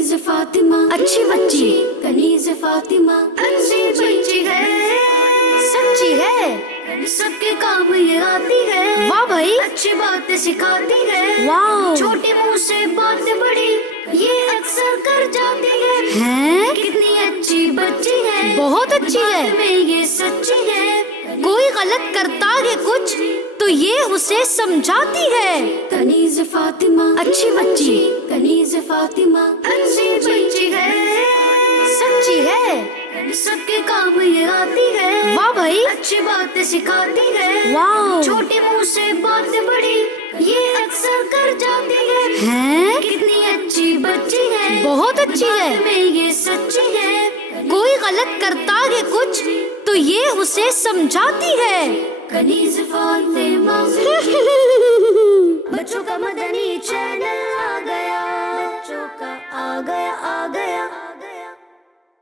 کنیز فاطمہ اچھی بچی، کنیز فاطمہ اچھی بچی ہے، سچی ہے، سب کے کام یہ آتی ہے، واہ بھائی، اچھی باتیں سکھاتی ہے، واہ، چھوٹے منہ سے باتیں بڑی یہ اکثر کر جاتی ہے، ہیں، کتنی اچھی بچی ہے، بہت اچھی ہے، بات میں یہ سچی ہے، کوئی غلط کرتا ہے کچھ تو یہ اسے سمجھاتی ہے، کنیز فاطمہ اچھی بچی، کنیز فاطمہ اچھی بچی ہے، سچی ہے، سب کے کام یہ آتی ہے، واہ بھائی، اچھی باتیں سکھاتی ہے، واہ، چھوٹے منہ سے باتیں بڑی یہ اکثر کر جاتی ہے، ہیں، کتنی اچھی بچی ہے، بہت اچھی ہے، بات میں یہ سچی ہے، کوئی غلط کرتا ہے کچھ تو یہ اسے سمجھاتی ہے، کنیز فاطمہ بچوں کا مدنی چینل آ گیا، بچوں کا آ گیا